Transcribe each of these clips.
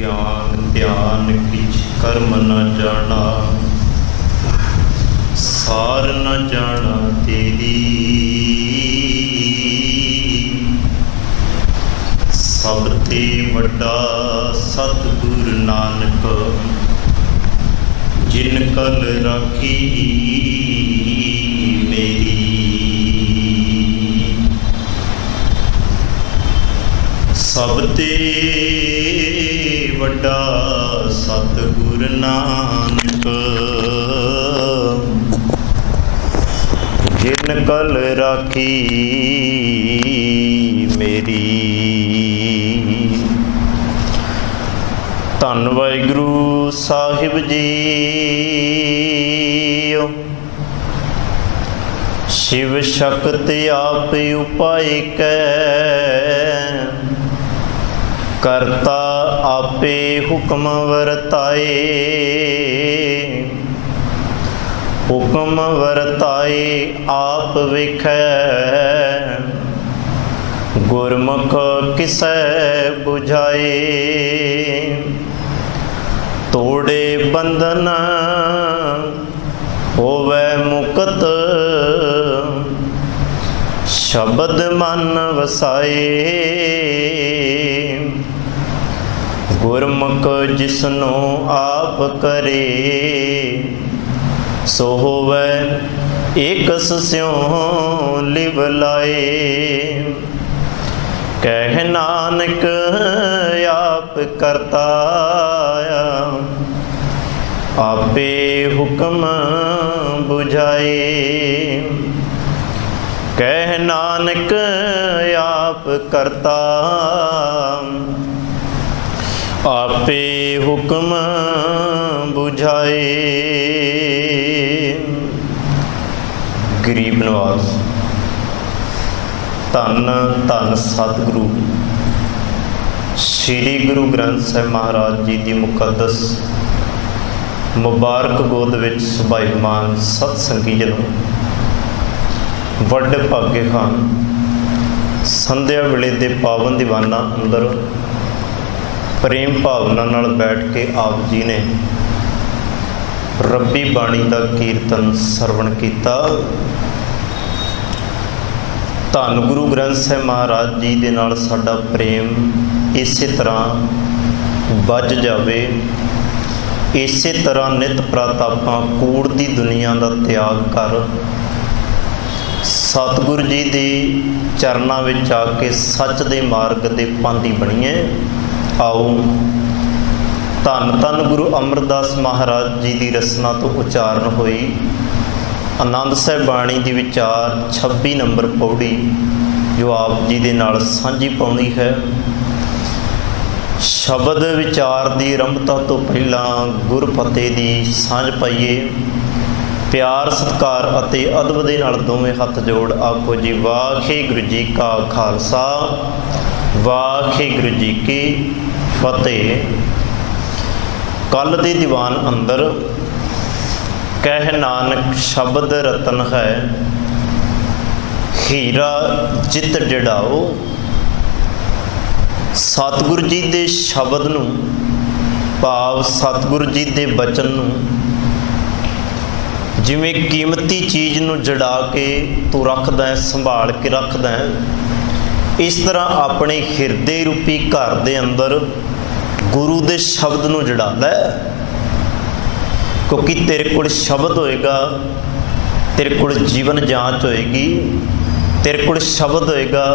ज्ञान ध्यान किछ कर्म न जाना, सार न जाना तेरी। सब ते वड्डा सतगुर नानक, जिन कल राखी मेरी। सब ते वड्डा सतगुर नानक, जिन कल राखी मेरी। धन वाहिगुरु साहिब जी, शिव शक्ति आप उपाय कै, करता आपे हुक्म वरताए। हुक्म वरताए आप विखै, गुरमुख किसै बुझाए। तोड़े बंधन होवै मुक्त, शब्द मन वसाए। गुरमुख जिसनो आप करे, सो होवै एकस स्यों लिव लाए। कह नानक आप करता, आपे हुक्म बुझाए। कह नानक आप करता, आपे हुक्म बुझाए। गरीब नवाज। धन धन सतगुरु श्री गुरु ग्रंथ साहिब महाराज जी की मुकद्दस मुबारक गोद विच सुभाईमान सतसंगी जनों, वड्डे भागे खान संध्या वेले दे पावन दीवाना अंदर प्रेम भावना नाल बैठ के आप जी ने रब्बी बाणी का कीर्तन सरवण किया। धन गुरु ग्रंथ साहिब महाराज जी दे नाल साडा प्रेम इसे तरह बज जावे। इसे तरह नित प्रत आपां कूड़ दी दुनिया का त्याग कर सतगुरु जी दे चरनां विच आके सच दे मार्ग दे पांधी बणीए। आओ धन धन गुरु अमरदास महाराज जी की रसना तो उचारण हुई आनंद साहिब बाणी की विचार 26 नंबर पौड़ी, जो आप जी दे नाल सांझी पाउणी है। शब्द विचार की आरंभता तो पहला गुरफतेह की सांझ पाइए। प्यार सत्कार अते अदब दे नाल दोवें हथ जोड़ आखो जी वाहिगुरू जी का खालसा, वाहिगुरू जी की फतेह। कल दे दीवान अंदर कह नानक शब्द रतन है, हीरा जित जड़ाओ। सतगुरु जी दे शब्द नूं भाव सतगुरु जी दे बचन नूं जिवें कीमती चीज़ नूं जड़ा के तू रखदा है, संभाल के रखदा है, इस तरह अपने हिरदे रूपी घर दे अंदर गुरु दे शब्द नूं जड़ा लै। क्योंकि तेरे कोल शब्द होएगा, तेरे कोल जीवन जांच होएगी, तेरे कोल शब्द होएगा,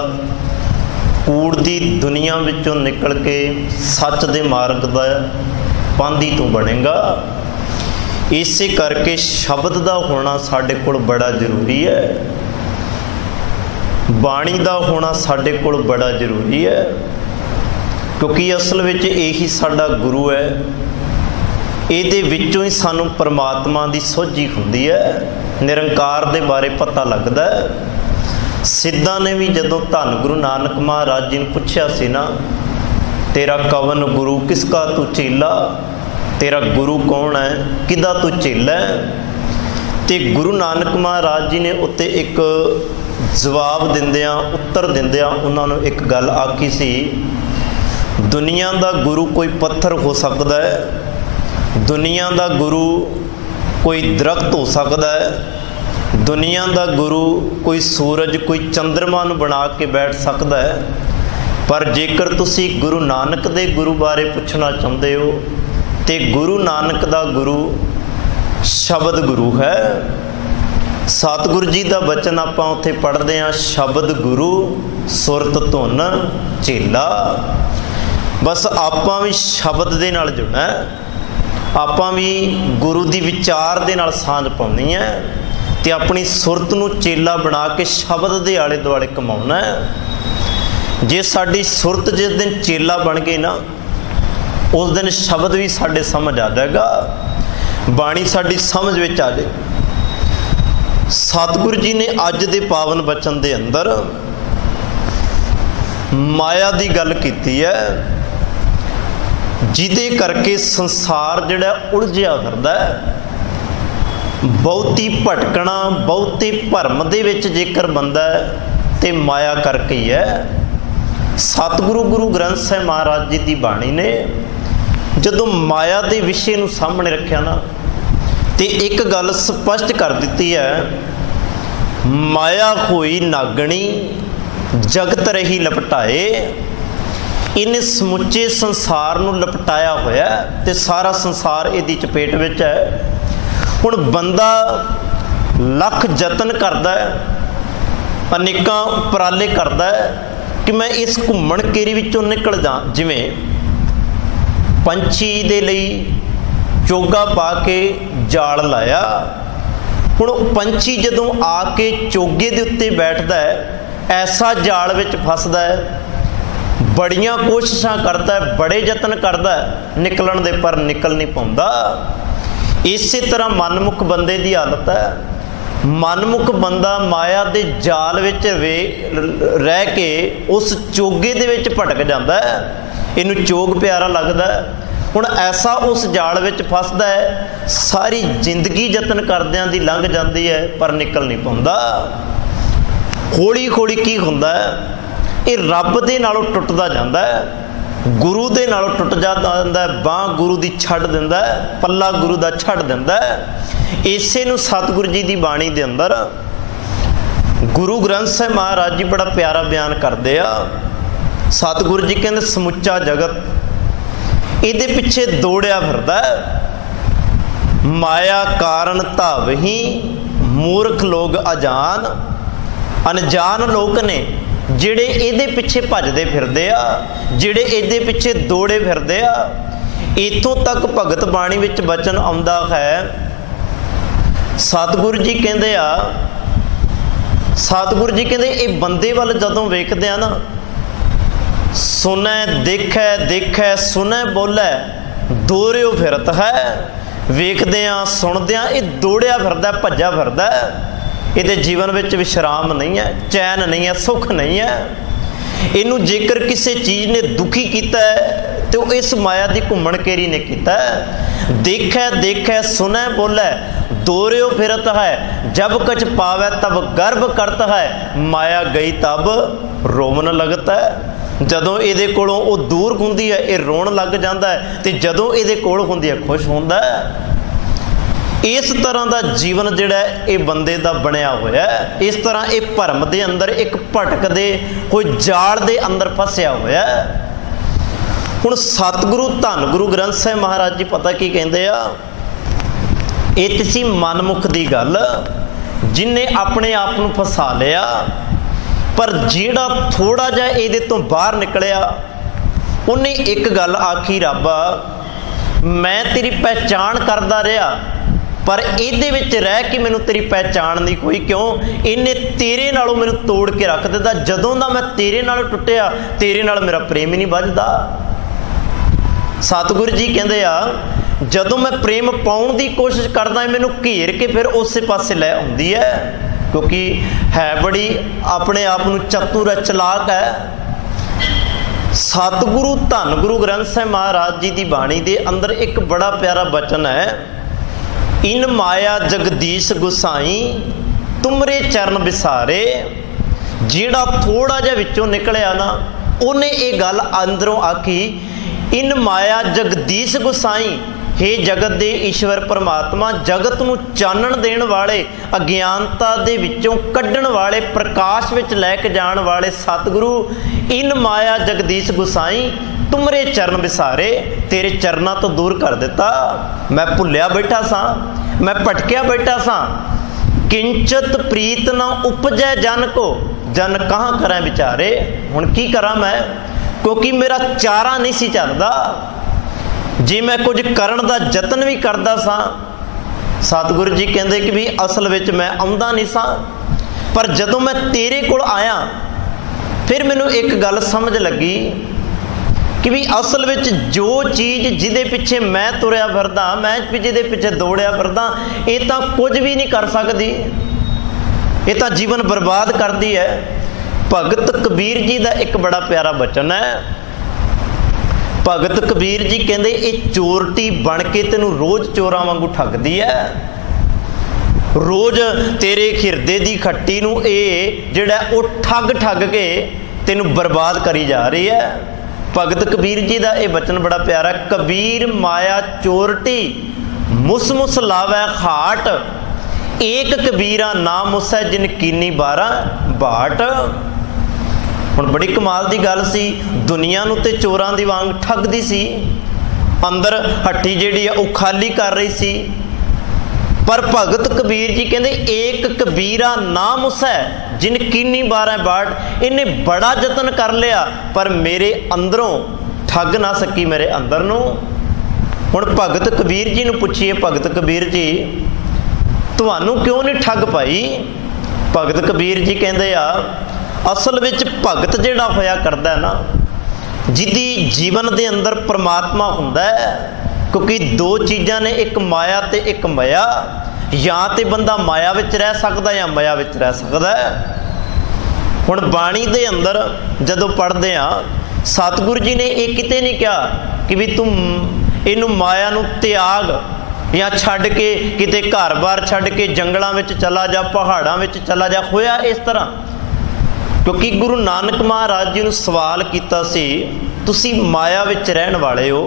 कूड़ दी दुनिया विचों निकल के सच दे मार्ग दा पांधी तू बनेगा। इसे करके शब्द दा होना साडे कोल बड़ा जरूरी है, बाणी दा होना साडे कोल बड़ा जरूरी है। क्योंकि असल विच यही साडा गुरु है, इहदे विचों ही सानू परमात्मा दी सोझी हुंदी है, निरंकार दे बारे पता लगदा है। सिद्धां ने भी जदों धन गुरु नानक महाराज जी ने पुछया सी ना, तेरा कवन गुरु किसका तू चेला, तेरा गुरु कौन है, किदा तू चेला है। तो गुरु नानक महाराज जी ने उत्ते एक जवाब दिंदियां उत्तर दिंदियां उन्होंने एक गल आखी सी, दुनिया का गुरु कोई पत्थर हो सकता है, दुनिया का गुरु कोई दरख्त हो सकता है, दुनिया का गुरु कोई सूरज कोई चंद्रमा नूं बना के बैठ सकता है। पर जेकर तुसी गुरु नानक दे गुरु बारे पुछना चाहते हो तो गुरु नानक का गुरु शब्द गुरु है। सतगुरु जी का बचन आपां उत्थे पढ़ते हैं, शब्द गुरु सुरत धुन चेला। बस आपां भी शब्द दे नाल जुड़ना है, आपां भी गुरु दी विचार दे नाल सांझ पाउणी है ते अपनी सुरत नूं चेला बना के शब्द दे आले दुआले कमाउणा है। जे साडी सुरत जिस दिन चेला बन गई ना, उस दिन शब्द भी साडे समझ आ जाएगा, बाणी साडी समझ विच आ जाए। सतगुरु जी ने अज दे पावन बचन दे अंदर माया की गल कीती है, जिदे करके संसार जिहड़ा उलझिया फिरदा है। बहुती भटकना बहुते भरम दे विच जेकर बंदा है ते माया करके ही है। सतगुरु गुरु ग्रंथ साहिब महाराज जी की बाणी ने जदों माया के विषय नूं सामने रखिया ना, ते एक गल स्पष्ट कर दी है, माया होई नागणी जगत रही लपटाए। इन्हें समुचे संसार नूं लपटाया होया ते सारा संसार इहदी चपेट विच है। हुण बंदा लख जतन करदा है, अनेकां उपराले करदा है कि मैं इस घुम्मण केरी विचों निकल जा। जिवें पंछी दे लई चोगा पा के जाल लाया, हुण पंछी जदों आके चोगे दे उत्ते बैठदा है, ऐसा जाल विच फसदा है, बड़ियां कोशिशां करदा है, बड़े यतन करदा है निकलण दे, पर निकल नहीं पाउंदा। इसे तरह मनमुख बंदे दी हालत है। मनमुख बंदा माया दे जाल विच रह के उस चोगे दे विच भटक जांदा है, इनू चोग प्यारा लगदा है। हुण ऐसा उस जाल विच फसदा है, सारी जिंदगी यतन करदिआं दी लंघ जांदी है, पर निकल नहीं पाउंदा। हौली हौली की हुंदा है, ये रब दे नालों टुटदा जांदा है, गुरु दे नालों टुट जांदा है, बांह गुरु दी छड्ड दिंदा है, पल्ला गुरु दा छड्ड दिंदा है। इसे नूं सतगुरु जी दी बाणी दे अंदर गुरु ग्रंथ साहिब महाराज जी बड़ा प्यारा बयान करदे आ। सतगुरु जी कहंदे समुच्चा जगत इहदे पिछे दौड़िया फिरदा है, माया कारण धावही मूर्ख लोग अजान। अनजान लोग ने जिहड़े इहदे पिछे भजदे फिरदे आ, जिहड़े इहदे पिछे दौड़े फिरदे आ। इत्थों तक भगत बाणी विच बचन आउंदा है। सतगुरु जी कहंदे आ, सतगुरु जी कहंदे ये बंदे वल जदों वेखदे आ ना, सुनै देखै देखै सुनै बोलै दोहरिओ फिरत है। वेखदिआं सुणदिआं ये दौड़िया फिरदा, भज्जा फिरदा, इहदे जीवन विच विश्राम नहीं है, चैन नहीं है, सुख नहीं है। इनू जेकर किसी चीज़ ने दुखी किया है तो इस माया की घुम्मण केरी ने किया है। देखै देखै सुनै बोलै दोहरिओ फिरत है, जब कछ पावै तब गर्भ करत है, माया गई तब रोवन लगता है। जदों इहदे कोलों वो दूर हुंदी है ये रोण लग जाता है, तो जदों इहदे कोल हुंदी है खुश हुंदा है। इस तरह का जीवन जिहड़ा ये बंदे का बनया होया है। इस तरह ये भरम दे अंदर एक भटकदे कोई जाल दे अंदर फसिया होया है। हुण सतगुरु धन गुरु ग्रंथ साहिब महाराज जी पता की कहंदे आ, ये सी मनमुख की गल, जिन्हें अपने आप नूं फसा लिया, पर जिहड़ा थोड़ा जिहा इहदे तों बाहर निकलिया उन्हें एक गल आखी, रब्बा मैं तेरी पहचान करदा रहा, पर इहदे विच रह के मैनूं तेरी पहचान नहीं कोई। क्यों? इन्हें तेरे नालों मैनूं तोड़ के रख दिता। जदों दा मैं तेरे नाल टुटिया, तेरे नाल मेरा प्रेम ही नहीं बजदा। सतगुरु जी कहंदे आ, जदों मैं प्रेम पाउण दी कोशिश करदा, मैनूं घेर के फिर उस पासे लै आउंदी है, क्योंकि है बड़ी अपने आप नूं चतुर है, चलाक है। सतगुरु धन गुरु ग्रंथ साहिब महाराज जी की बाणी दे अंदर एक बड़ा प्यारा बचन है, इन माया जगदीश गुसाई तुमरे चरण बिसारे। जिहड़ा थोड़ा जिहा विचों निकलिया ना, ਉਹਨੇ ਇਹ ਗੱਲ ਅੰਦਰੋਂ ਆਖੀ, ਇਨ ਮਾਇਆ ਜਗਦੀਸ਼ ਗੁਸਾਈ, हे जगत दे ईश्वर परमात्मा, जगत नूं चानण देण वाले, अज्ञानता दे विचों कड्ढण वाले, प्रकाश विच लैके जाण वाले सतगुरु, इन माया जगदीश गुसाई, तुमरे चरण विसारे, तेरे चरना तो दूर कर दिता। मैं भुलिया बैठा सा, मैं भटकिया बैठा सा। किंचत प्रीत ना उपजै जन को, जन कहाँ करें विचारे। हुण की करा मैं, क्योंकि मेरा चारा नहीं सी चलदा। जे मैं कुछ करन दा जतन भी करदा सा, सतगुरु जी कहंदे कि भी असल विच मैं आउंदा नहीं सा, पर जदों मैं तेरे कोल आया फिर मैनूं एक गल समझ लगी कि भी असल विच जो चीज़ जिहदे पिछे मैं तुरिया फिरदा, मैं जिहदे पिछे दौड़िया फिरदा, ये तां कुछ भी नहीं कर सकदी, ये तां जीवन बर्बाद करदी है। भगत कबीर जी का एक बड़ा प्यारा बचन है। भगत कबीर जी कहते ये चोरटी बन के तेनू रोज़ चोरां वांगू ठगदी है, रोज़ तेरे हिरदे की खट्टी नूं ये जिहड़ा वो ठग ठग के तेनू बर्बाद करी जा रही है। भगत कबीर जी का यह बचन बड़ा प्यारा, कबीर माया चोरटी मुस मुस लावै खाट, एक कबीरा ना मुसै जिन कीनी 12 बाट। हुण बड़ी कमाल की गल सी, दुनिया नूं ते चोरां दी वांग ठगदी सी, अंदर हट्टी जिहड़ी आ वो खाली कर रही सी। पर भगत कबीर जी कहंदे एक कबीरा नाम उस है जिन कीनी 12 बाट। इन्हें बड़ा जतन कर लिया पर मेरे अंदरों ठग ना सकी मेरे अंदर नूं। हुण भगत कबीर जी नूं पुछिए, भगत कबीर जी तुहानूं क्यों नहीं ठग पाई। भगत कबीर जी कहंदे आ असल विच भगत जिहड़ा होया करदा है ना, जिहदी जीवन दे अंदर परमात्मा हुंदा है, क्योंकि दो चीज़ां ने, एक माया ते एक मया। या तो बंदा माया विच रह सकदा या मया विच रह सकदा है। हुण बाणी दे अंदर जदों पढ़दे आ, सतगुरु जी ने ये किते नहीं कहा कि भी तुम इनू माया नू त्याग या छड्ड के किते घर बार छड्ड के जंगलों में चला जा, पहाड़ों में चला जा। होया इस तरह क्योंकि गुरु नानक महाराज जी ने सवाल किया सी, तुसी माया विच रहन वाले हो,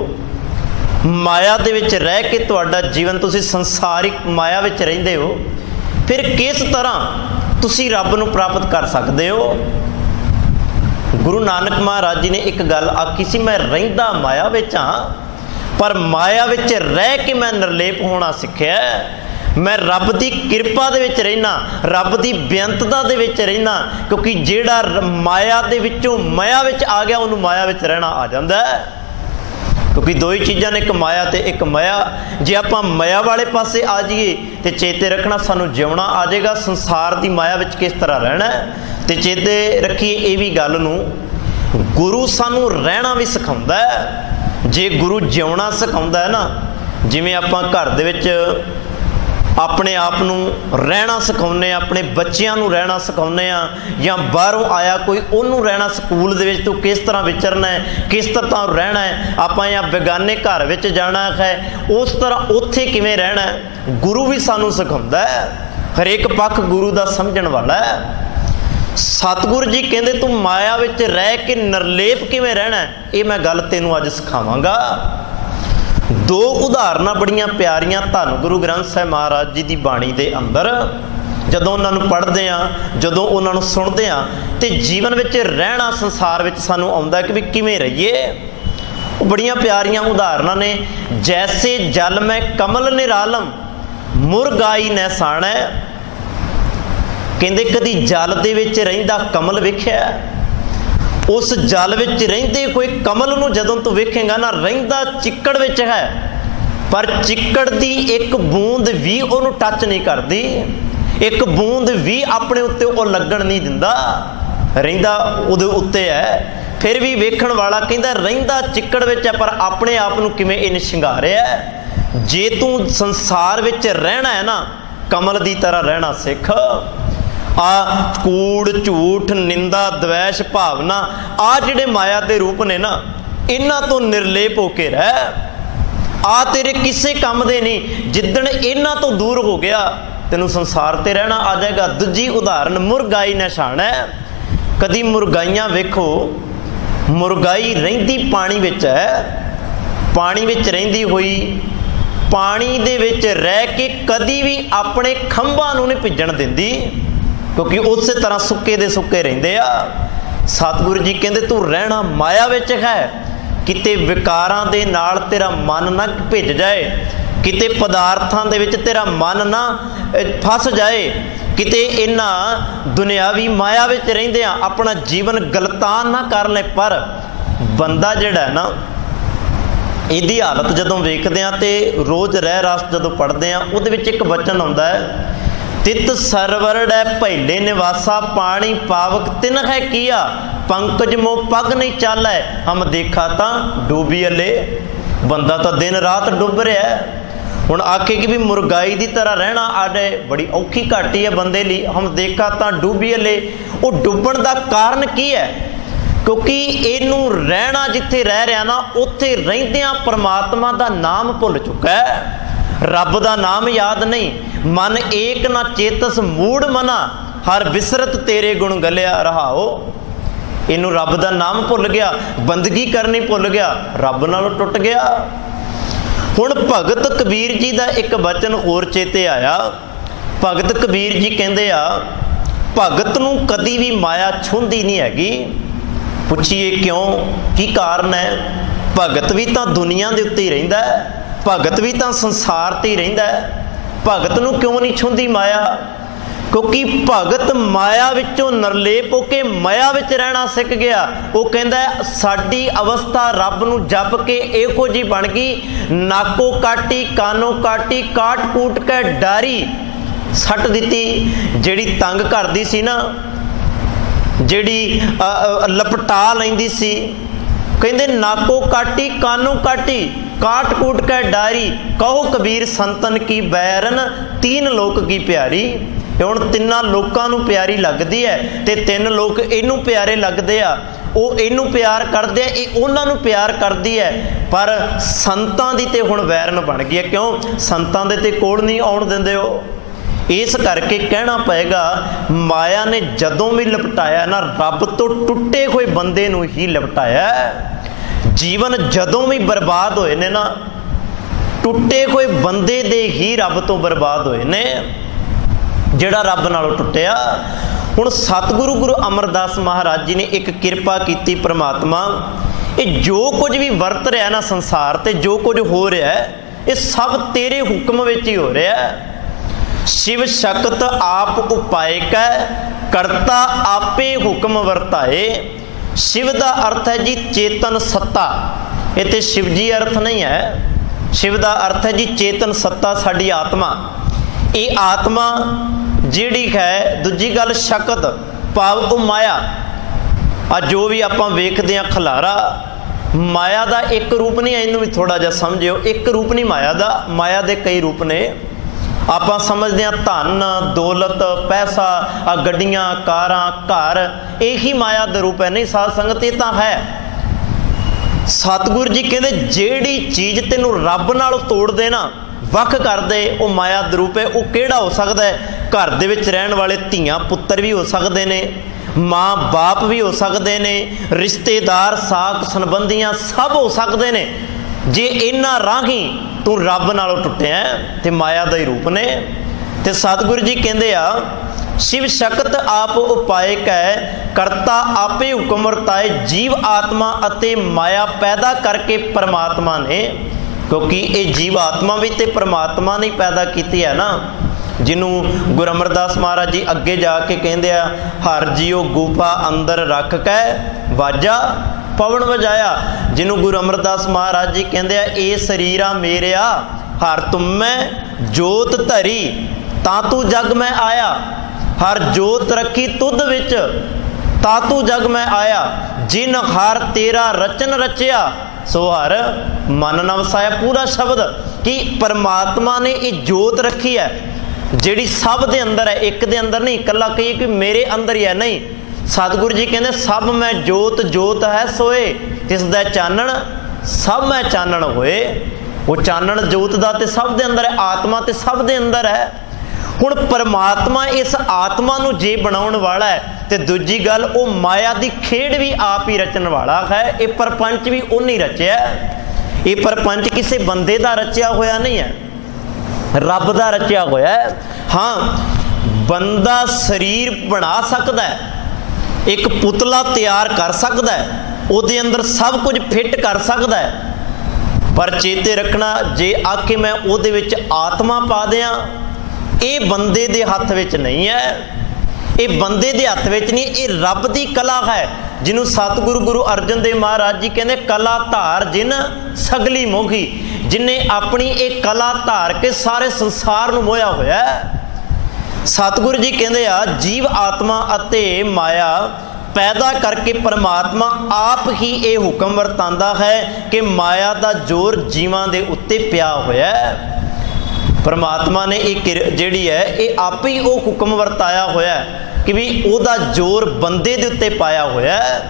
माया दे विच रह के तुहाडा जीवन तुसी संसारिक माया विच रहिंदे हो, फिर किस तरह तुसी रब नूं प्राप्त कर सकदे हो। गुरु नानक महाराज जी ने एक गल आखी सी, मैं रहिंदा माया विच हां पर माया विच रह के मैं निर्लेप होना सीखिया। मैं रब की किरपा दे विच रहना, रब की बेअंतता दे विच रहना, क्योंकि जिहड़ा माया दे विचों माया विच आ गया उन्होंने माया विच रहना आ जाता है। क्योंकि दो ही चीज़ां ने, एक माया ते एक मया। जे आपां मया वाले पासे आ जाइए तो चेते रखना सानू जिउणा आ जाएगा, संसार की माया विच किस तरह रहना है। तो चेते रखिए ये भी गल नूं, गुरु सानू रहना भी सिखाउंदा है। जे गुरु जिउणा सिखाउंदा है ना, जिवें आपां घर दे विच अपने आप नूं रहना सिखाउने, अपने बच्चों नूं रहना सिखाउने आ, या बाहरों आया कोई उन्होंने रहना, स्कूल दे विच तू किस तरह विचरना है, किस तरह रहना है। आपां या बेगाने घर विच जाना है, उस तरह उत्थे किवें रहना है, गुरु भी सानू सिखाउंदा है। हरेक पक्ष गुरु दा समझण वाला है। सतगुरु जी कहंदे तू माया विच रह के निर्लेप किवें रहना है, ये मैं गल तैनूं अज सिखावांगा। दो उदाहरण बड़ियां प्यारियां धन गुरु ग्रंथ साहिब महाराज जी की बाणी के अंदर जदों उन्होंने पढ़ते हैं, जदों उन्होंने सुनते हैं तो जीवन में रहना संसार में सानू आउंदा कि भी किवें रहिए। बड़ियां प्यारियां उदाहरण ने, जैसे जल में कमल निरालम मुरगाई न साणै। कहंदे कदी जल दे विच रहिंदा कमल वेखिया, उस जल विच रहिंदे कोई कमल नूं जदों तू वेखेगा ना, रहिंदा चिक्कड़ विच है पर चिक्कड़ दी एक बूंद भी उहनूं टच नहीं करदी, एक बूंद भी अपने उत्ते वो लगण नहीं दिंदा, रहिंदा उहदे उत्ते है। फिर भी वेखण वाला कहंदा रहिंदा चिक्कड़ विच है पर अपने आप नूं किवें इन्हें शिंगारिया है। जे तू संसार विच रहना है ना, कमल दी तरह रहना सिख। कूड़ झूठ निंदा द्वैश भावना आ जिहड़े माया के रूप ने ना, इन्हां तो निर्लेप होके रह। आ तेरे किसे काम दे नहीं, जिद्दण इन्हां तो दूर हो गया तेनू संसार ते रहना आ जाएगा। दूजी उदाहरण मुरगाई निशान है। कदी मुरगाइयां वेखो मुरगाई रहिंदी पानी विच है, पानी विच रहिंदी हुई पानी दे विच रह के कदी भी अपने खंभां नूं नहीं भिजण दिंदी, क्योंकि उस तरह सुक्के दे सुक्के रहिंदे आ। सतगुरु जी कहंदे तू रहना माया विच है, किते विकारां दे नाल तेरा मन ना भिज जाए, किते पदार्थां दे विच तेरा मन ना फस जाए, किते इन्हां दुनियावी माया विच रहिंदियां अपना जीवन गलतान ना कर ले। पर बंदा जिहड़ा है ना, इहदी हालत जदों वेखदे आ ते रोज़ रह रास जदों पढ़दे आ, उहदे विच एक वचन आउंदा है, तित सरवर डै भैले निवासा पानी पावक तिन है किया, पंकज मो पग नहीं चालै, हम देखा तां डूबी अले। बंदा तो दिन रात डुब रहा है। हुण आखे कि भी मुरगाई की तरह रहना आडे बड़ी औखी घाटी है बंदे लिए, हम देखा तां डूबी अले। वो डुबण का कारण की है? क्योंकि इनू रहना जिथे रह रहा ना, उत्थे रहिंदियां परमात्मा का नाम भुल चुका है, रब का नाम याद नहीं। मन एक ना चेतस मूड़ मना, हर विसरत तेरे गुण गलिया रहाओ। इनू रब का नाम भुल गया, बंदगी करनी भुल गया, रब नालों टुट गया। हुण भगत कबीर जी का एक वचन होर चेते आया। भगत कबीर जी कहंदे आ, भगत नूं कदी भी माया छूंदी नहीं हैगी। पुछिए क्यों, की कारण है? भगत भी तो दुनिया के उत्ते ही रहिंदा है, भगत भी तो संसार ते ही रहिंदा है, भगत नूं क्यों नहीं छूंदी माया? क्योंकि भगत माया विचों निर्लेप होके माया विच रहना सीख गया। वो कहंदा साडी अवस्था रब नूं जप के इहो जी बन गई, नाको काटी कानो काटी काट कूट के डारी सट दिती। जिहड़ी तंग करदी सी ना, जिहड़ी लपटा लैंदी सी, कहंदे नाको काटी कानो काटी काट कूट के डारी, कहो कबीर संतन की बैरन तीन लोक की प्यारी। हुण तिन्नां लोकां नूं प्यारी लगदी है ते तीन लोक इनू प्यारे लगदे आ। वो इनू प्यार करदे आ, ये उन्हां नूं प्यार करदी है। पर संतां दी ते हुण वैरन बन गई है। क्यों? संतां दे ते कोल नहीं आउण दिंदे हो। इस करके कहना पएगा, माया ने जदों भी लपटाया ना, रब तो टुटे हुए बंदे नूं ही लपटाया। जीवन जदों भी बर्बाद होए ने ना, टुटे हुए बंदे दे ही रब तो बर्बाद होए ने, जिहड़ा रब नालों टुटिया। हुण सतगुरु गुरु अमरदास महाराज जी ने एक किरपा की, परमात्मा ये जो कुछ भी वरत रहा ना संसार ते, जो कुछ हो रहा है, ये सब तेरे हुक्म विच ही हो रहा है। शिव शक्त आप उपाय कै, करता आपे हुक्म वरताए। शिव का अर्थ है जी चेतन सत्ता, इत्थे शिव जी अर्थ नहीं है। शिव का अर्थ है जी चेतन सत्ता, साडी आत्मा। ये आत्मा जिहड़ी है, दूजी गल शक्त भाव वो माया। आ जो भी आपां वेखदे आ खलारा, माया का एक रूप नहीं है। इनू भी थोड़ा जिहा समझिओ, एक रूप नहीं माया का, माया के कई रूप ने। आपां समझदे आ धन दौलत पैसा, आ गड्डियां कारां घर, यही माया का रूप है। नहीं साध संगत, ये तां है। सतगुरु जी कहंदे जिहड़ी चीज़ तैनूं रब नालों तोड़ दे ना, वख कर दे, वो माया दा रूप है। वो किहड़ा हो सकता है? घर दे विच रहण वाले धीआं पुत्तर भी हो सकते ने, माँ बाप भी हो सकते ने, रिश्तेदार साक संबंधियां सब हो सकते ने। जे इन्हां राही तू रब नालों टुटिया ते माया दा ही रूप ने। ते सतगुरु जी कहंदे आ, शिव शक्त आप उपाय कै, करता आपे हुक्म वरताए। जीव आत्मा अते माया पैदा करके परमात्मा ने, क्योंकि ये जीव आत्मा भी तो परमात्मा ने पैदा की है ना। जिन्हों गुरु अमरदास महाराज जी अगे जाके कहते हैं, हर जियो गुफा अंदर रख कै वाजा पवन वजाया। जिन्हों गुरु अमरदास महाराज जी कहते हैं, ए शरीरा मेरिया हर तुम्मै जोत धरी, तातू जग में आया। हर जोत रखी तुद विच, तातू जग में आया। जिन हर तेरा रचन रचिया, सो हर मन न वसाया। पूरा शब्द कि परमात्मा ने ये जोत रखी है, जिहड़ी सब दे अंदर है, एक दे अंदर नहीं। कला कहिए कि मेरे अंदर ही है, नहीं। सतगुरु जी कहते सब में जोत जोत है सोए, तिसदा चानण सब में चानण होए। वो चानण जोत दा ते सब दे अंदर है, आत्मा ते सब दे अंदर है। हुण परमात्मा इस आत्मा नूं जे बनाउण वाला है, तो दूजी गल वो माया की खेड भी आप ही रचन वाला है। ये प्रपंच भी उन्हें ही रचिया। ये प्रपंच किसी बंदे का रचिया होया नहीं है, रब का रचिया होया है। हाँ, बंदा शरीर बना सकता है, एक पुतला तैयार कर सकता है, उहदे अंदर सब कुछ फिट कर सकता है, पर चेते रखना जे आके मैं उहदे विच आत्मा पा दियां, ये बंदे दे हत्थ विच नहीं है। ये बंदे दे हत्थ विच नहीं, ये रब दी कला है, जिन्हों सतगुरु गुरु अर्जन देव महाराज जी कहते कला धार जिन सगली मोही, जिन्हें अपनी एक कला धार के सारे संसार नूं मोया होया है। सतगुरु जी कहते आ जीव आत्मा अते माया पैदा करके परमात्मा आप ही ये हुक्म वरतांदा है कि माया का जोर जीवां दे उत्ते पिया होया है। परमात्मा ने एक जिहड़ी है ये आप ही वो हुक्म वरताया होया है कि भी उहदा जोर बंदे दे उत्ते पाया होया है।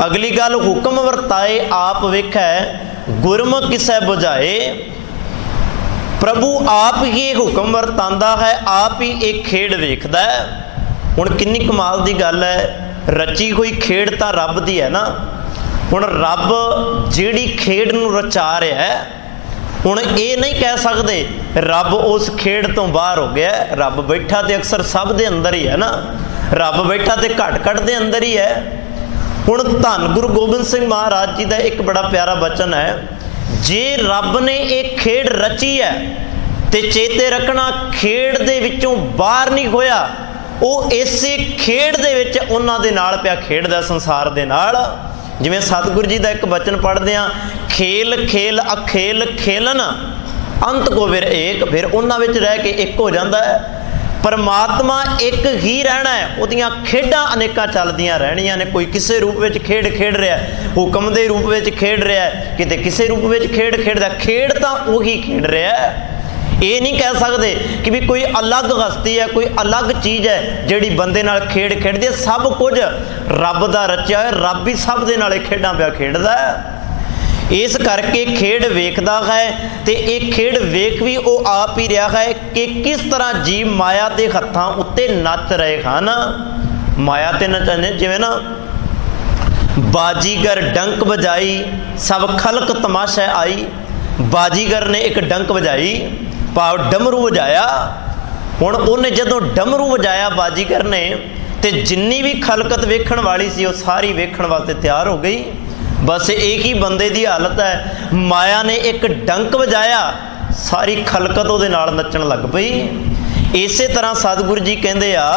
अगली गल हुक्म वरताए आप वेखै गुरमुख किसै बुझाए, प्रभु आप ही हुक्म वरतांदा है, आप ही एक खेड वेखदा है। हुण किन्नी कमाल दी गल है, रची हुई खेड तां रब दी है ना। हुण रब जिहड़ी खेड नूं रचा रहा है, हुण ये नहीं कह सकते रब उस खेड तो बाहर हो गया। रब बैठा तो अक्सर सब दे अंदर ही है ना, रब बैठा तो घट घट दे अंदर ही है। हुण धन गुरु गोबिंद सिंह महाराज जी का एक बड़ा प्यारा वचन है, जे रब ने एक खेड रची है तो चेते रखना खेड दे विचों बाहर नहीं होया, वो इसे खेड दे विच उन्हां दे नाल पिया खेडदा संसार दे नाल। जिवें सतगुरु जी का एक वचन पढ़ते हैं, खेल खेल अखेल खेलन अंत को फिर एक, फिर उन्हां विच रह के एक हो जाता है। परमात्मा एक ही रहना है, उहदियां खेडां अनेकां चलदियां रहणियां ने। कोई किसी रूप में खेड खेड रहा है, हुक्म के रूप में खेड रहा है, किते किसी रूप में खेड खेडदा, खेड तां उही खेड रहा है। ये नहीं कह सकते कि भी कोई अलग हस्ती है, कोई अलग चीज़ है जिहड़ी बंदे नाल खेड खेडदी है। सब कुछ रब दा रचिया है, रब ही सब दे नाल खेडां पिया खेडदा है। इस करके खेड वेखदा है तो एक खेड वेख भी वो आप ही रहा है कि किस तरह जीव माया के हत्थां उत्ते नच रहे हैं। माया ते नचने जिवें ना बाजीगर डंक बजाई सब खलक तमाशा आई। बाजीगर ने एक डंक बजाई, भाव डमरू वजाया। हुण उन्हें जदों डमरू वजाया बाजीगर ने, तो जिन्नी भी खलकत वेखण वाली सी वो सारी वेखण वास्ते तैयार हो गई। बस एक ही बंदे की हालत है, माया ने एक डंक वजाया, सारी खलकत उहदे नाल नचण लग पई। इसे तरह सतगुरु जी कहते आ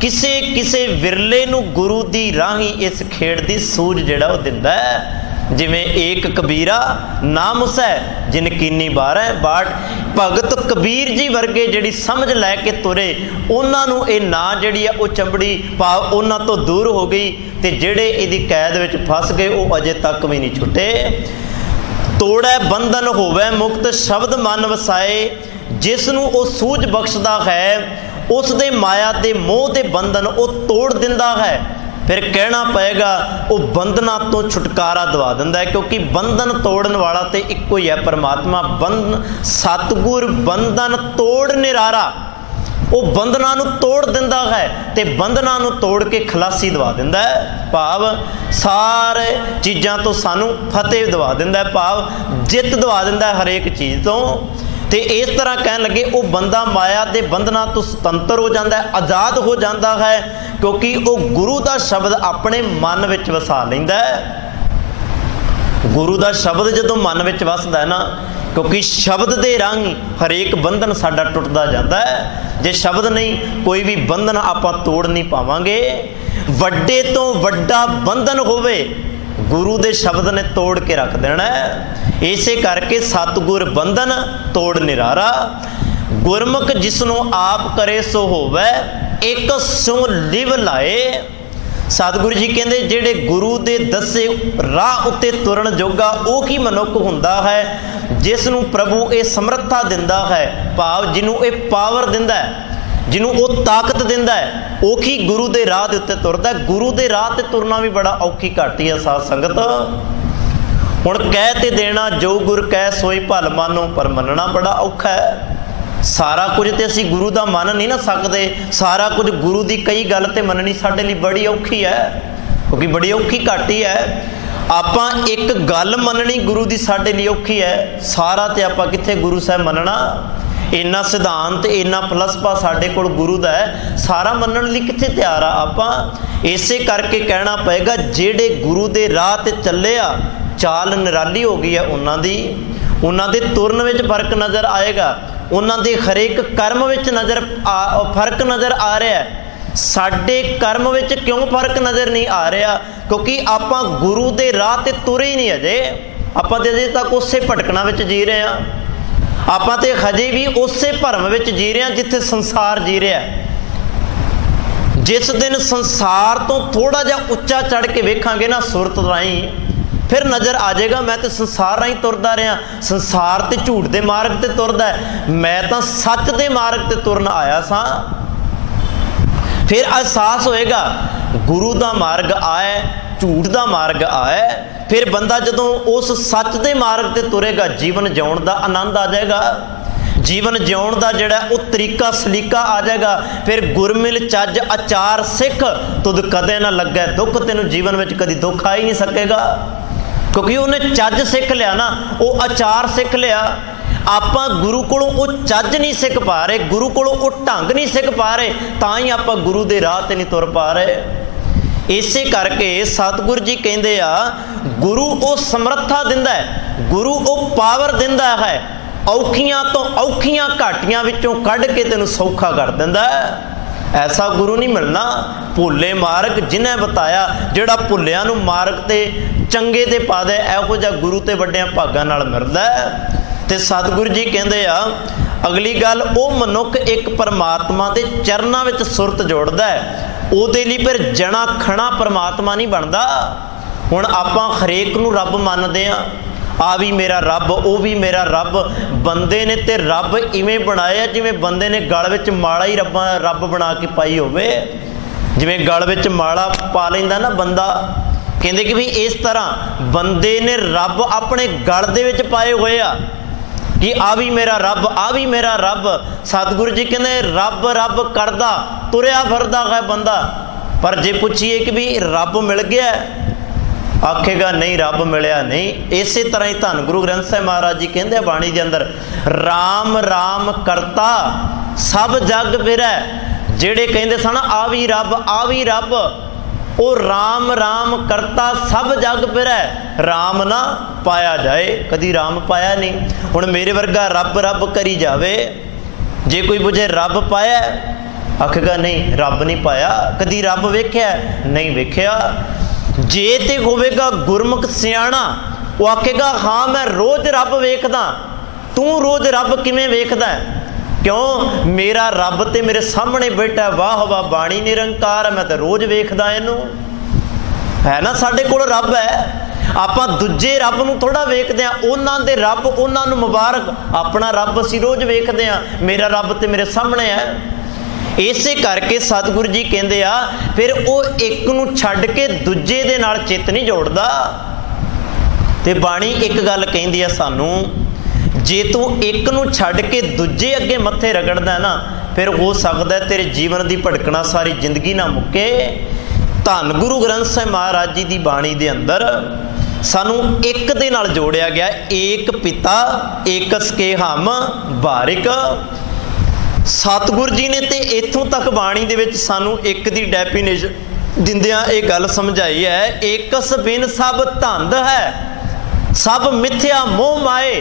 किसे किसे विरले नूं गुरु दी राही इस खेड दी सूझ जिहड़ा वो दिंदा है। जिमें एक कबीरा नाम उस है जिन कीनी 12 बाट, भगत कबीर जी वर्गे जिहड़ी समझ लैके तुरे, उन्होंने ये ना जिहड़ी है वो चंबड़ी भाव उन्होंने तो दूर हो गई, तो जिहड़े इहदी कैद विच फस गए वो अजे तक भी नहीं छुटे। तोड़ै बंधन होवै मुक्त शब्द मन वसाए, जिसनूं वो सूझ बख्शदा है उस दे माया दे मोह दे बंधन वो तोड़ दिंदा है। फिर कहना पएगा वो बंधना तो छुटकारा दवा दिंदा है, क्योंकि बंधन तोड़न वाला तो इको ही है परमात्मा। बंधन सतगुर बंधन तोड़ निरारा, वो बंधना नूं तोड़ दिंदा है ते बंधना नूं तोड़ के खलासी दवा दिंदा है। भाव सारे चीज़ां तो सानू फतेह दवा दिंदा है, भाव जित दवा दिंदा है हरेक चीज़ तो। तो इस तरह कह लगे वो बंदा माया के बंधना तो सुतंत्र हो जाता है, आज़ाद हो जाता है, क्योंकि वो गुरु का शब्द अपने मन में वसा लेंदा है। गुरु का शब्द जो मन में वसदा है ना, क्योंकि शब्द के राही हरेक बंधन साडा टुटदा जाता है। जे शब्द नहीं कोई भी बंधन आपां तोड़ नहीं पावांगे। वड्डे तो वड्डा बंधन होवे गुरु के शब्द ने तोड़ के रख देना है। इसे करके सतगुर बंधन तोड़ निरारा, गुरमुख जिसनों आप करे सो होवे एक सो लिव लाए। सतगुरु जी कहते जेड़े गुरु के दसे राह उत्ते तुरन जोगा वो ही मनुख हुंदा है, जिसनों प्रभु ये समर्था दिंदा है, भाव जिन्हों ये पावर दिंदा है, जिन्हों वो ताकत दिंदा है, औखी गुरु के राह के उत्ते तुरदा। गुरु के राह ते तुरना भी बड़ा औखी घाटी है साध संगत। हुण कह ते देना जो गुर कह सोई भल मानो, पर मनना बड़ा औखा है। सारा कुछ तो असी गुरु का मन नहीं ना सकते, सारा कुछ गुरु की कई गल तो मननी साडे लई बड़ी औखी है, क्योंकि बड़ी औखी घट ही है। आपां एक गल मननी गुरु की साडे लई औखी है, सारा तो आपां कित्थे गुरु साहब मनना। इन्ना सिद्धांत इन्ना फलसफा साडे कोल गुरु दा है, सारा मनण लई कित्थे तैयार आ आपां। इसे करके कहना पएगा जिहड़े गुरु दे राह ते चले आ, चाल निराली हो गई है उन्हां दी, उन्हां दे तुरन विच फर्क नज़र आएगा, उन्हां दे हरेक कर्म विच फर्क नज़र आ रहा है। साडे कर्म विच क्यों फर्क नज़र नहीं आ रहा? क्योंकि आपां गुरु दे राह ते तुरे ही नहीं, अजे आपां ते अजे तक उसे भटकना विच जी रहे हैं। आपां ते हजे भी उसे भरम विच जी रहे हैं जिथे संसार जी रहा है। जिस दिन संसार तो थोड़ा जिहा उच्चा चढ़ के वेखांगे ना सुरत राही, फिर नज़र आ जाएगा मैं तो संसार राही तुरदा रहा, संसार ते झूठ दे मार्ग ते तुरदा है, मैं तो सच दे मार्ग ते तुरन आया सा। फिर एहसास होएगा गुरु का मार्ग आए, झूठ का मार्ग आए। फिर बंदा जदों उस सच दे मार्ग ते तुरेगा, जीवन जिउण दा आनंद आ जाएगा, जीवन जिउण दा जिहड़ा वो तरीका सलीका आ जाएगा। फिर गुरमिल चज आचार सिख तुद कदे ना लगे दुख, तेनू जीवन में कभी दुख आ ही नहीं सकेगा, क्योंकि उन्हें चज सिख लिया ना, वो आचार सिख लिया। आपां गुरु कोलों वो चज नहीं सिख पा रहे, गुरु कोलों वो ढंग नहीं सिख पा रहे, तां ही आपां गुरु दे राह ते नहीं तुर पा रहे। इसे करके सतगुरु जी कहते आ गुरु वो समर्था दिंदा है, गुरु वो पावर दिंदा है, औखियां तो औखियां घाटियां विचों कढ़ के तेनू सौखा कर दिंदा है। ऐसा गुरु नहीं मिलना। भुले मार्ग जिन्हें बताया, जिहड़ा भुलियां नूं मार्ग ते चंगे ते पा दे, इहो जिहा गुरु ते वड्डियां भागां नाल मिलदा है। ते सतगुरु जी कहंदे आ अगली गल, वो मनुख एक परमात्मा के चरनां विच सुरत जोड़दा है, ਉਹਦੇ ਲਈ फिर जना खना परमात्मा नहीं बनता। हुण आपां हरेक नूं रब मनदे आ, आ भी मेरा रब, वो भी मेरा रब। बंदे ने ते रब इवें बनाया जिवें बंदे ने गल विच माला ही रब बना के पाई होवे। जिवें गल विच माला पा लैंदा ना बंदा, कहंदे कि भी इस तरह बंदे ने रब अपने गल दे विच पाए हुए आ कि आ भी मेरा रब, आ भी मेरा रब। सतगुरु जी कहते रब रब करदा तुरया फिरदा है बंदा, पर जे पूछिए कि भी रब मिल गया, आखेगा नहीं रब मिलिया नहीं। इस तरह ही धन गुरु ग्रंथ साहिब महाराज जी कहते बाणी के अंदर, राम राम करता सब जग फिरै। जेड़े कहते सन आ भी रब, आ भी रब, वो राम राम करता सब जग फिरै। राम ना पाया जाए, कदी राम पाया नहीं। हुण मेरे वर्गा रब रब करी जावे, जे कोई पूछे रब पाया, आखेगा नहीं रब नहीं पाया। कदी रब वेख्या? नहीं वेख्या। जे ते होवेगा गुरमुख सियाणा, वो आखेगा हाँ मैं रोज़ रब वेखदा। तू रोज़ रब किवें वेखदा है? क्यों? मेरा रब ते मेरे सामने बैठा, वाह वाह बाणी निरंकार, मैं तो रोज़ वेखदा इनू। है ना, साडे कोल रब है, आपां दूजे रब नूं थोड़ा वेखदे आ, उन्हां दे रब उन्हां नूं मुबारक, अपना रब असीं रोज़ वेखदे आ, मेरा रब ते मेरे सामने है। इसे करके सतगुरु जी कहंदे आ फिर वो एक नूं छड्ड के दूजे दे नाल चित्त नहीं जोड़दा। ते बाणी एक गल कहंदी आ सानूं, जे तू एक नूं छड्ड के दूजे अगे मत्थे रगड़दा ना, फिर हो सकदा है तेरे जीवन की भटकना सारी जिंदगी ना मुके। धन गुरु ग्रंथ साहिब महाराज जी की बाणी दे अंदर सानू एक दे नाल जोड़िया गया, एक पिता एक सके हम बारिक। सतगुरु जी ने ते इत्थों तक बाणी दे विच सानू एक दी डेफिनेशन दिंदियां ये गल समझाई है, एकस बिन सब धंध है, सब मिथ्या मोह माए।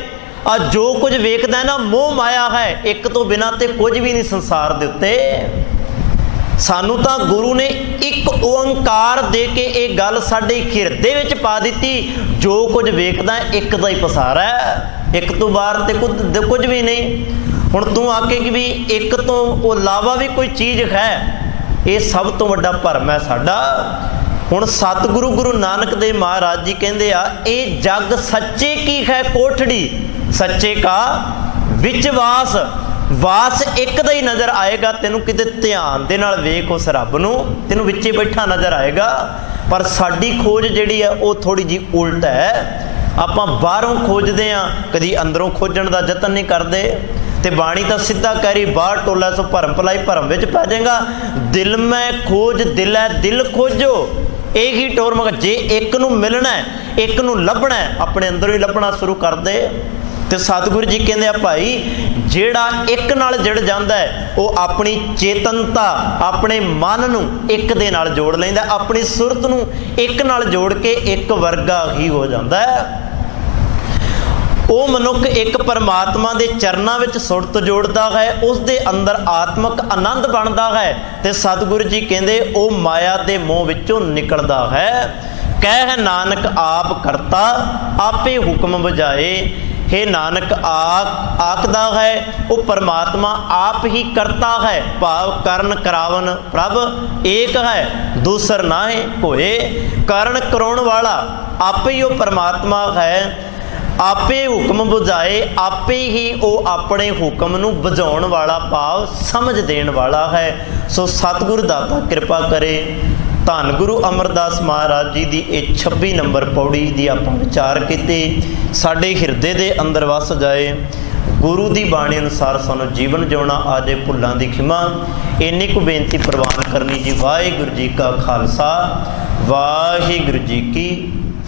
जो कुछ वेखदा है ना मोह माया है, एक तो बिना ते कुछ भी नहीं संसार दे उत्ते। सानू तां गुरु ने एक ओंकार दे के एक गल साडे हिरदे विच पा दित्ती, जो कुछ वेखदा एक दा ही पसारा है, एक तो बाहर ते कुछ भी नहीं। हुण तू आके कि भी एक तो इलावा भी कोई चीज़ है, ये सब तो वड्डा भरम है साडा। हुण सतगुरु गुरु नानक देव महाराज जी कहंदे आ, ये जग सच्चे की है कोठड़ी, सच्चे का विचवास। वास एक दा ही नज़र आएगा, तेनू किते ध्यान दे नाल वेख उस रब नूं, तेनू विचे बैठा नज़र आएगा। पर साडी खोज जिहड़ी है वो थोड़ी जी उल्ट है। आपां बाहरों खोजदे आ, कदी अंदरों खोजण दा यतन नहीं करदे। ਤੇ ਬਾਣੀ ਤਾਂ ਸਿੱਧਾ ਕਹਿ ਰਹੀ, ਬਾਹਰ ਟੋਲਾ ਸੋ ਭਰਮ ਭਲਾਈ, ਭਰਮ ਵਿੱਚ ਪੈ ਜਾਏਗਾ। ਦਿਲ ਮੈਂ ਖੋਜ ਦਿਲੈ ਦਿਲ ਖੋਜੋ, ਇਹੀ ਟੋਰ ਮਗ ਜੇ ਇੱਕ ਨੂੰ ਮਿਲਣਾ, ਇੱਕ ਨੂੰ ਲੱਭਣਾ, ਆਪਣੇ ਅੰਦਰੋਂ ਹੀ ਲੱਭਣਾ ਸ਼ੁਰੂ ਕਰ ਦੇ। ਤੇ ਸਤਿਗੁਰੂ ਜੀ ਕਹਿੰਦੇ ਆ ਭਾਈ, ਜਿਹੜਾ ਇੱਕ ਨਾਲ ਜੁੜ ਜਾਂਦਾ ਹੈ ਉਹ ਆਪਣੀ ਚੇਤਨਤਾ, ਆਪਣੇ ਮਨ ਨੂੰ ਇੱਕ ਦੇ ਨਾਲ ਜੋੜ ਲੈਂਦਾ, ਆਪਣੀ ਸੁਰਤ ਨੂੰ ਇੱਕ ਨਾਲ ਜੋੜ ਕੇ ਇੱਕ ਵਰਗਾ ਹੀ ਹੋ ਜਾਂਦਾ ਹੈ। ਉਹ ਮਨੁੱਖ ਇੱਕ ਪਰਮਾਤਮਾ ਦੇ ਚਰਨਾਂ ਵਿੱਚ ਸੁਰਤ ਜੋੜਦਾ ਹੈ, ਉਸ ਦੇ ਅੰਦਰ ਆਤਮਿਕ ਆਨੰਦ ਬਣਦਾ ਹੈ। ਤੇ ਸਤਿਗੁਰੂ ਜੀ ਕਹਿੰਦੇ ਉਹ ਮਾਇਆ ਦੇ ਮੋਹ ਵਿੱਚੋਂ ਨਿਕਲਦਾ ਹੈ। ਕਹਿ ਨਾਨਕ ਆਪ ਕਰਤਾ ਆਪੇ ਹੁਕਮ ਬੁਝਾਏ। हे ਨਾਨਕ ਆਖਦਾ ਹੈ ਉਹ ਪਰਮਾਤਮਾ ਆਪ ਹੀ ਕਰਤਾ ਹੈ, ਭਾਵ ਕਰਨ ਕਰਾਵਨ ਪ੍ਰਭ ਏਕ ਹੈ, ਦੂਸਰ ਨਾਹੀ ਕੋਏ। ਕਰਨ ਕਰਾਉਣ ਵਾਲਾ ਆਪੇ ਹੀ ਉਹ ਪਰਮਾਤਮਾ ਹੈ, ਆਪੇ ਹੁਕਮ ਬੁਝਾਏ, ਆਪੇ ਹੀ ਉਹ ਆਪਣੇ ਹੁਕਮ ਨੂੰ ਬੁਝਾਉਣ ਵਾਲਾ, ਭਾਵ ਸਮਝ ਦੇਣ ਵਾਲਾ ਹੈ। ਸੋ ਸਤਿਗੁਰੂ ਦਾਤਾ ਕਿਰਪਾ ਕਰੇ। ਧੰਨ ਗੁਰੂ ਅਮਰਦਾਸ ਮਹਾਰਾਜ ਜੀ ਦੀ ਇਹ 26 ਨੰਬਰ ਪੌੜੀ ਦੀ ਆਪਾਂ ਵਿਚਾਰ ਕੀਤੇ, ਸਾਡੇ ਹਿਰਦੇ ਦੇ ਅੰਦਰ ਵਸ ਜਾਏ। ਗੁਰੂ ਦੀ ਬਾਣੀ ਅਨੁਸਾਰ ਸਾਨੂੰ ਜੀਵਨ ਜਿਉਣਾ ਆ ਜਾਏ। ਭੁੱਲਾਂ ਦੀ ਖਿਮਾ ਇੰਨੀ ਕੁ ਬੇਨਤੀ ਪ੍ਰਵਾਨ ਕਰਨੀ ਜੀ। ਵਾਹਿਗੁਰੂ ਜੀ ਕਾ ਖਾਲਸਾ, ਵਾਹਿਗੁਰੂ ਜੀ ਕੀ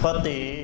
ਫਤਿਹ।